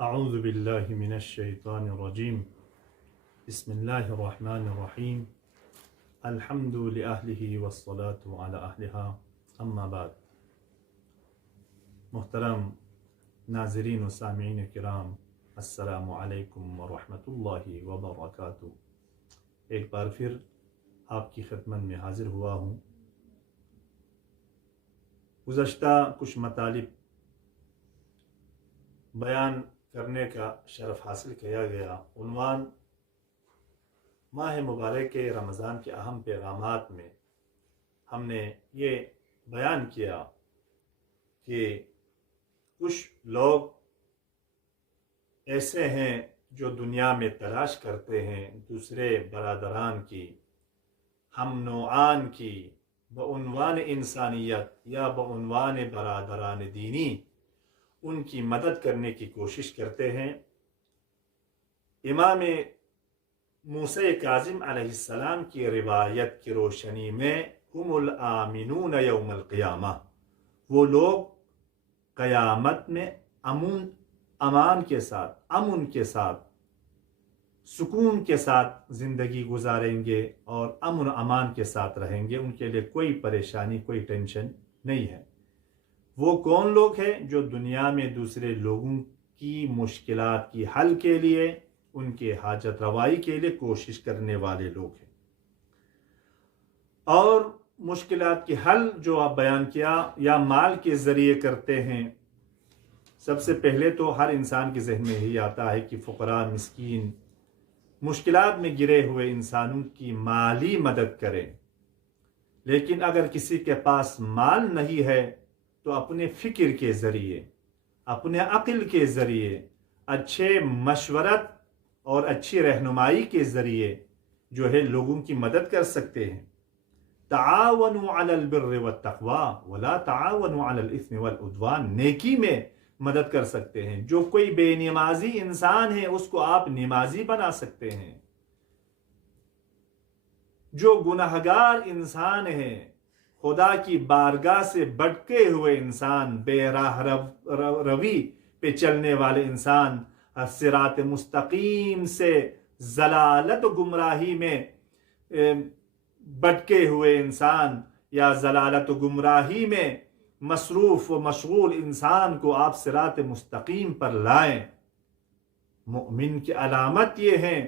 اعوذ باللہ من الشیطان الرجیم بسم اللہ الرحمن الرحیم الحمد لأہلہ والصلاة علی اہلہا اما بعد۔ محترم ناظرین و سامعین کرام، السلام علیکم ورحمۃ اللہ وبرکاتہ۔ ایک بار پھر آپ کی خدمت میں حاضر ہوا ہوں۔ گزشتہ کچھ مطالب بیان کرنے کا شرف حاصل کیا گیا۔ عنوان ماہ مبارک رمضان کے اہم پیغامات میں ہم نے یہ بیان کیا کہ کچھ لوگ ایسے ہیں جو دنیا میں تلاش کرتے ہیں دوسرے برادران کی، ہم نوعان کی، بعنوان انسانیت یا بعنوان برادران دینی ان کی مدد کرنے کی کوشش کرتے ہیں۔ امام موسیٰ کاظم علیہ السلام کی روایت کی روشنی میں ہم الآمنون یوم القیامہ، وہ لوگ قیامت میں امن کے ساتھ سکون کے ساتھ زندگی گزاریں گے اور امن و امان کے ساتھ رہیں گے، ان کے لیے کوئی پریشانی کوئی ٹینشن نہیں ہے۔ وہ کون لوگ ہیں؟ جو دنیا میں دوسرے لوگوں کی مشکلات کی حل کے لیے، ان کے حاجت روائی کے لیے کوشش کرنے والے لوگ ہیں۔ اور مشکلات کی حل جو آپ بیان کیا یا مال کے ذریعے کرتے ہیں، سب سے پہلے تو ہر انسان کے ذہن میں ہی آتا ہے کہ فقراء، مسکین، مشکلات میں گرے ہوئے انسانوں کی مالی مدد کریں۔ لیکن اگر کسی کے پاس مال نہیں ہے تو اپنے فکر کے ذریعے، اپنے عقل کے ذریعے، اچھے مشورت اور اچھی رہنمائی کے ذریعے جو ہے لوگوں کی مدد کر سکتے ہیں۔ تعاونوا علی البر والتقوی ولا تعاونوا علی الاثم والعدوان، نیکی میں مدد کر سکتے ہیں۔ جو کوئی بے نمازی انسان ہے اس کو آپ نمازی بنا سکتے ہیں۔ جو گناہگار انسان ہے، خدا کی بارگاہ سے بھٹکے ہوئے انسان، بے راہ روی پہ چلنے والے انسان، صراط مستقیم سے ضلالت و گمراہی میں بھٹکے ہوئے انسان یا ضلالت و گمراہی میں مصروف و مشغول انسان کو آپ صراط مستقیم پر لائیں۔ مؤمن کی علامت یہ ہیں،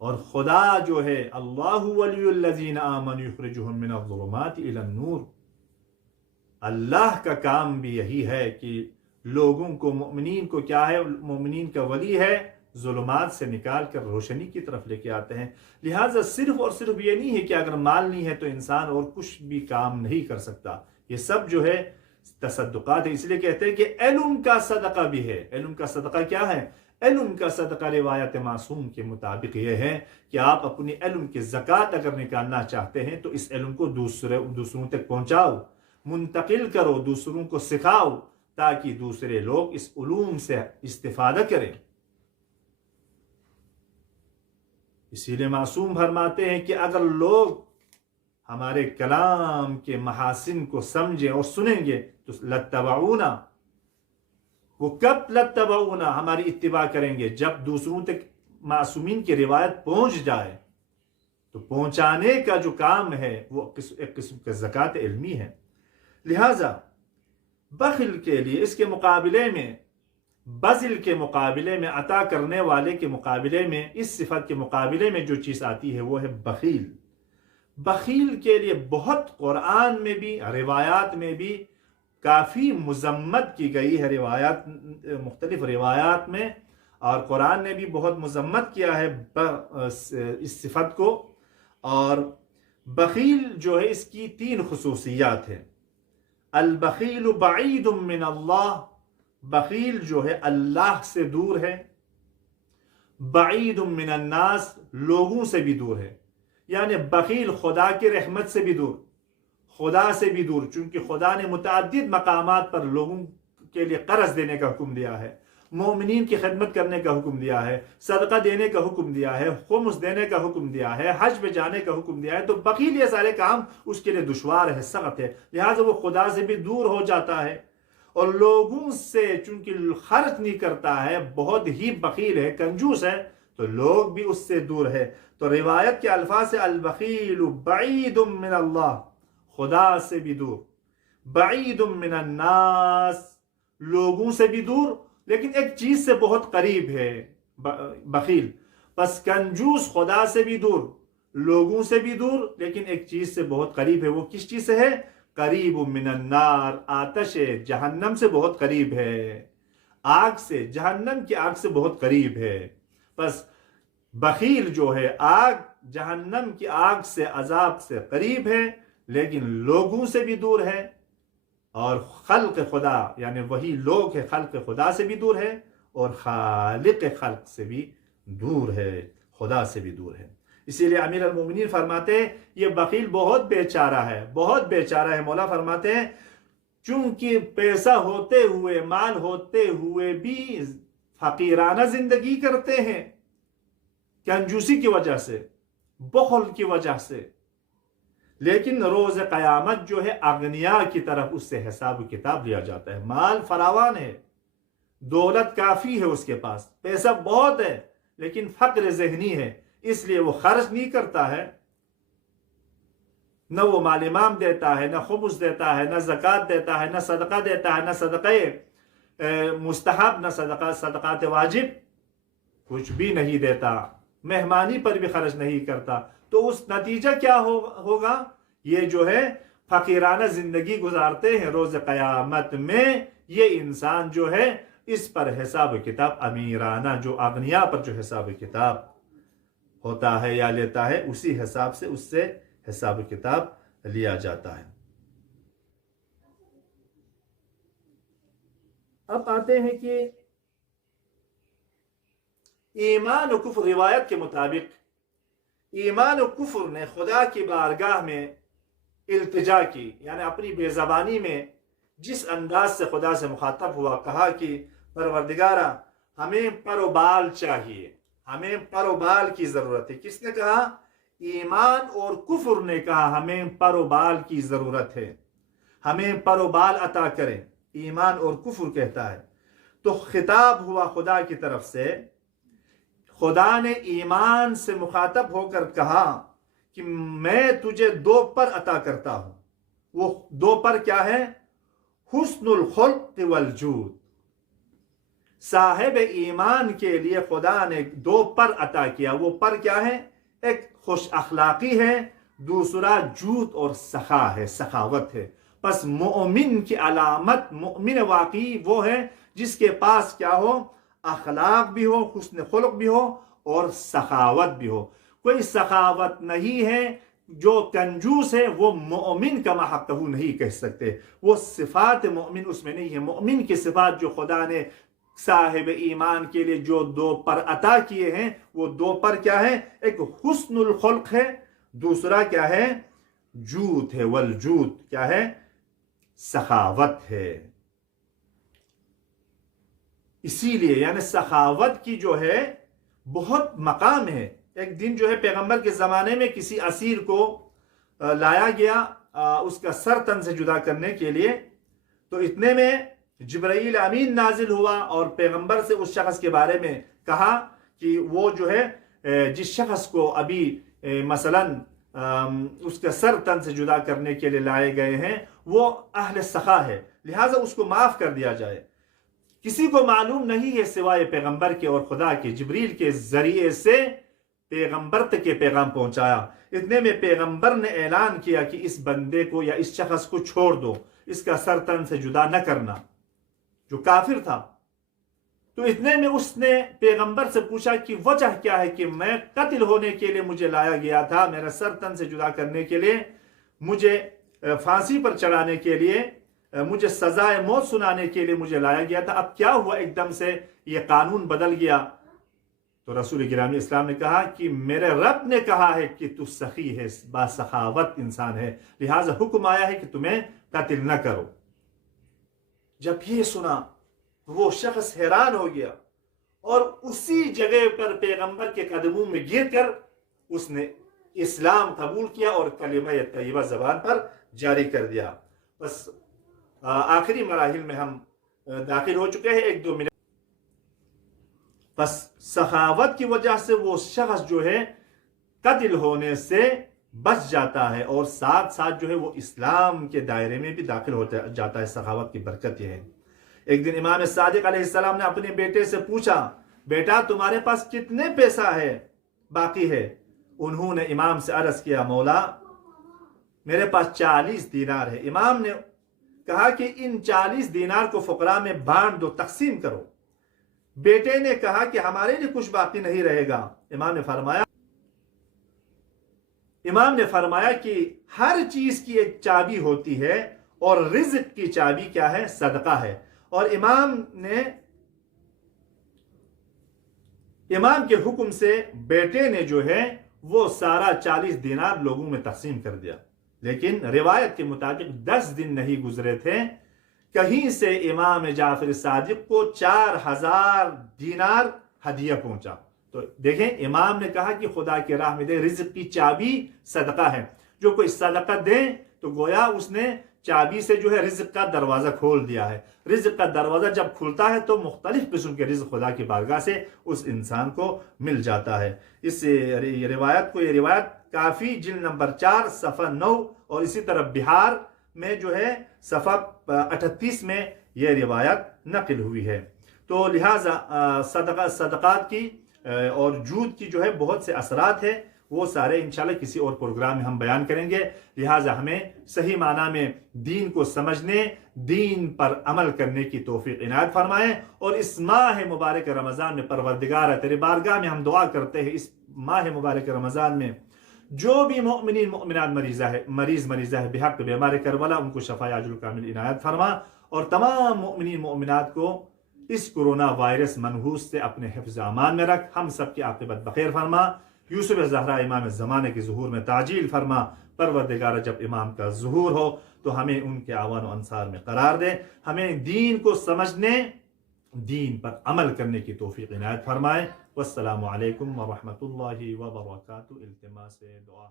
اور خدا جو ہے اللہ ولی الذین آمنوا یخرجہم من الظلمات الی النور، اللہ کا کام بھی یہی ہے کہ لوگوں کو، مومنین کو کیا ہے، مومنین کا ولی ہے، ظلمات سے نکال کر روشنی کی طرف لے کے آتے ہیں۔ لہٰذا صرف اور صرف یہ نہیں ہے کہ اگر مال نہیں ہے تو انسان اور کچھ بھی کام نہیں کر سکتا۔ یہ سب جو ہے تصدقات ہے۔ اس لیے کہتے ہیں کہ علم کا صدقہ بھی ہے۔ علم کا صدقہ کیا ہے؟ علم کا صدقہ روایت معصوم کے مطابق یہ ہے کہ آپ اپنی علم کی زکوٰۃ اگر نکالنا چاہتے ہیں تو اس علم کو دوسروں تک پہنچاؤ، منتقل کرو، دوسروں کو سکھاؤ، تاکہ دوسرے لوگ اس علوم سے استفادہ کریں۔ اسی لیے معصوم فرماتے ہیں کہ اگر لوگ ہمارے کلام کے محاسن کو سمجھیں اور سنیں گے تو لتبعونا، وہ کب لتبعونا ہماری اتباع کریں گے؟ جب دوسروں تک معصومین کی روایت پہنچ جائے۔ تو پہنچانے کا جو کام ہے وہ ایک قسم کا زکوٰۃ علمی ہے۔ لہٰذا بخل کے لیے، اس کے مقابلے میں، بذل کے مقابلے میں، عطا کرنے والے کے مقابلے میں، اس صفت کے مقابلے میں جو چیز آتی ہے وہ ہے بخیل۔ بخیل کے لیے بہت قرآن میں بھی، روایات میں بھی کافی مذمت کی گئی ہے، مختلف روایات میں، اور قرآن نے بھی بہت مذمت کیا ہے اس صفت کو۔ اور بخیل جو ہے اس کی 3 خصوصیات ہیں۔ البخیل بعید من اللہ، بخیل جو ہے اللہ سے دور ہے۔ بعید من الناس، لوگوں سے بھی دور ہے۔ یعنی بخیل خدا کی رحمت سے بھی دور، خدا سے بھی دور، چونکہ خدا نے متعدد مقامات پر لوگوں کے لیے قرض دینے کا حکم دیا ہے، مومنین کی خدمت کرنے کا حکم دیا ہے، صدقہ دینے کا حکم دیا ہے، خمس دینے کا حکم دیا ہے، حج پہ جانے کا حکم دیا ہے۔ تو بخیل یہ سارے کام اس کے لیے دشوار ہے، سخت ہے، لہٰذا وہ خدا سے بھی دور ہو جاتا ہے اور لوگوں سے چونکہ خرچ نہیں کرتا ہے، بہت ہی بخیل ہے، کنجوس ہے، تو لوگ بھی اس سے دور ہے۔ تو روایت کے الفاظ سے البخیل بعید من اللہ، خدا سے بھی دور، بعید من الناس، لوگوں سے بھی دور لیکن ایک چیز سے بہت قریب ہے بخیل۔ پس کنجوس خدا سے بھی دور، لوگوں سے بھی دور لیکن ایک چیز سے بہت قریب ہے۔ وہ کس چیز سے ہے؟ قریب من النار، آتش جہنم سے بہت قریب ہے، آگ سے، جہنم کی آگ سے بہت قریب ہے۔ پس بخیل جو ہے آگ، جہنم کی آگ سے، عذاب سے قریب ہے لیکن لوگوں سے بھی دور ہے، اور خلق خدا یعنی وہی لوگ ہے خلق خدا سے بھی دور ہے، اور خالق خلق سے بھی دور ہے، خدا سے بھی دور ہے۔ اسی لیے امیر المومنین فرماتے ہیں یہ بخیل بہت بیچارہ ہے، بہت بیچارہ ہے۔ مولا فرماتے ہیں چونکہ پیسہ ہوتے ہوئے، مال ہوتے ہوئے بھی فقیرانہ زندگی کرتے ہیں، کنجوسی کی وجہ سے، بخل کی وجہ سے، لیکن روز قیامت جو ہے اغنیاء کی طرف اس سے حساب و کتاب لیا جاتا ہے۔ مال فراوان ہے، دولت کافی ہے اس کے پاس، پیسہ بہت ہے لیکن فقر ذہنی ہے، اس لیے وہ خرچ نہیں کرتا ہے، نہ وہ مال امام دیتا ہے، نہ خمس دیتا ہے، نہ زکوٰۃ دیتا ہے، نہ صدقہ دیتا ہے، نہ صدقہ مستحب، نہ صدقات واجب، کچھ بھی نہیں دیتا، مہمانی پر بھی خرچ نہیں کرتا، تو اس نتیجہ کیا ہوگا؟ یہ جو ہے فقیرانہ زندگی گزارتے ہیں، روز قیامت میں یہ انسان جو ہے اس پر حساب و کتاب امیرانہ، جو اغنیاء پر جو حساب و کتاب ہوتا ہے یا لیتا ہے، اسی حساب سے اس سے حساب و کتاب لیا جاتا ہے۔ اب آتے ہیں کہ ایمان و کفر، روایت کے مطابق ایمان و کفر نے خدا کی بارگاہ میں التجا کی، یعنی اپنی بے زبانی میں جس انداز سے خدا سے مخاطب ہوا، کہا کہ پروردگارہ ہمیں پر و بال چاہیے، ہمیں پر و بال کی ضرورت ہے۔ کس نے کہا؟ ایمان اور کفر نے کہا ہمیں پر و بال کی ضرورت ہے، ہمیں پر و بال عطا کریں، ایمان اور کفر کہتا ہے۔ تو خطاب ہوا خدا کی طرف سے، خدا نے ایمان سے مخاطب ہو کر کہا کہ میں تجھے دو پر عطا کرتا ہوں۔ وہ دو پر کیا ہے؟ حسن الخلق والجود۔ صاحب ایمان کے لیے خدا نے دو پر عطا کیا، وہ پر کیا ہے؟ ایک خوش اخلاقی ہے، دوسرا جود اور سخا ہے، سخاوت ہے۔ پس مومن کی علامت، مومن واقعی وہ ہے جس کے پاس کیا ہو؟ اخلاق بھی ہو، حسن خلق بھی ہو اور سخاوت بھی ہو۔ کوئی سخاوت نہیں ہے، جو کنجوس ہے وہ مومن کا حقہ نہیں کہہ سکتے، وہ صفات مومن اس میں نہیں ہے۔ مومن کی صفات جو خدا نے صاحب ایمان کے لیے جو دو پر عطا کیے ہیں، وہ دو پر کیا ہے؟ ایک حسن الخلق ہے، دوسرا کیا ہے؟ جود ہے، والجود کیا ہے؟ سخاوت ہے۔ اسی لیے یعنی سخاوت کی جو ہے بہت مقام ہے۔ ایک دن جو ہے پیغمبر کے زمانے میں کسی اسیر کو لایا گیا اس کا سر تن سے جدا کرنے کے لیے، تو اتنے میں جبرائیل امین نازل ہوا اور پیغمبر سے اس شخص کے بارے میں کہا کہ وہ جو ہے جس شخص کو ابھی مثلا اس کا سر تن سے جدا کرنے کے لیے لائے گئے ہیں وہ اہل سخا ہے، لہٰذا اس کو معاف کر دیا جائے۔ کسی کو معلوم نہیں ہے سوائے پیغمبر کے اور خدا کے، جبریل کے ذریعے سے پیغمبر تک یہ پیغام پہنچایا۔ اتنے میں پیغمبر نے اعلان کیا کہ اس بندے کو یا اس شخص کو چھوڑ دو، اس کا سر تن سے جدا نہ کرنا، جو کافر تھا۔ تو اتنے میں اس نے پیغمبر سے پوچھا کہ وجہ کیا ہے کہ میں قتل ہونے کے لیے مجھے لایا گیا تھا، میرا سر تن سے جدا کرنے کے لیے، مجھے پھانسی پر چڑھانے کے لیے، مجھے سزائے موت سنانے کے لیے مجھے لایا گیا تھا، اب کیا ہوا ایک دم سے یہ قانون بدل گیا؟ تو رسول گرامی اسلام نے کہا کہ میرے رب نے کہا ہے کہ تو سخی ہے، باسخاوت انسان ہے، لہٰذا حکم آیا ہے کہ تمہیں قتل نہ کرو۔ جب یہ سنا وہ شخص حیران ہو گیا اور اسی جگہ پر پیغمبر کے قدموں میں گر کر اس نے اسلام قبول کیا اور کلمہ طیبہ زبان پر جاری کر دیا۔ بس آخری مراحل میں ہم داخل ہو چکے ہیں، 1-2 منٹ. بس سخاوت کی وجہ سے وہ شخص جو ہے قتل ہونے سے بچ جاتا ہے، اور ساتھ ساتھ جو ہے وہ اسلام کے دائرے میں بھی داخل ہو جاتا ہے. سخاوت کی برکت یہ ہے. ایک دن امام صادق علیہ السلام نے اپنے بیٹے سے پوچھا، بیٹا تمہارے پاس کتنے پیسہ ہے باقی ہے؟ انہوں نے امام سے عرض کیا، مولا میرے پاس 40 دینار ہے. امام نے کہا کہ ان 40 دینار کو فقراء میں بانٹ دو، تقسیم کرو. بیٹے نے کہا کہ ہمارے لیے کچھ باقی نہیں رہے گا. امام نے فرمایا کہ ہر چیز کی ایک چابی ہوتی ہے، اور رزق کی چابی کیا ہے؟ صدقہ ہے. اور امام کے حکم سے بیٹے نے جو ہے وہ سارا 40 دینار لوگوں میں تقسیم کر دیا. لیکن روایت کے مطابق 10 دن نہیں گزرے تھے، کہیں سے امام جعفر صادق کو 4000 دینار ہدیہ پہنچا. تو دیکھیں، امام نے کہا کہ خدا کے راہ میں دے، رزق کی چابی صدقہ ہے. جو کوئی صدقہ دے تو گویا اس نے چابی سے جو ہے رزق کا دروازہ کھول دیا ہے. رزق کا دروازہ جب کھلتا ہے تو مختلف قسم کے رزق خدا کی بارگاہ سے اس انسان کو مل جاتا ہے. اس روایت کافی جلد نمبر 4 صفحہ 9، اور اسی طرح بہار میں جو ہے صفحہ 38 میں یہ روایت نقل ہوئی ہے. تو لہٰذا صدقات کی اور جود کی جو ہے بہت سے اثرات ہیں، وہ سارے انشاءاللہ کسی اور پروگرام میں ہم بیان کریں گے. لہٰذا ہمیں صحیح معنی میں دین کو سمجھنے، دین پر عمل کرنے کی توفیق عنایت فرمائیں. اور اس ماہ مبارک رمضان میں پروردگار تیرے بارگاہ میں ہم دعا کرتے ہیں، اس ماہ مبارک رمضان میں جو بھی مؤمنین مؤمنات مریضہ ہے بحق بیمار کربلا، ان کو شفاء عاجل کامل عنایت فرما. اور تمام مؤمنین مؤمنات کو اس کرونا وائرس منحوس سے اپنے حفظ امان میں رکھ. ہم سب کی عاقبت بخیر فرما. یوسف زہرا امام زمانے کے ظہور میں تعجیل فرما. پروردگار جب امام کا ظہور ہو تو ہمیں ان کے اعوان و انصار میں قرار دے. ہمیں دین کو سمجھنے، دین پر عمل کرنے کی توفیق عنایت فرمائے. والسلام علیکم ورحمۃ اللہ وبرکاتہ. التماس دعا.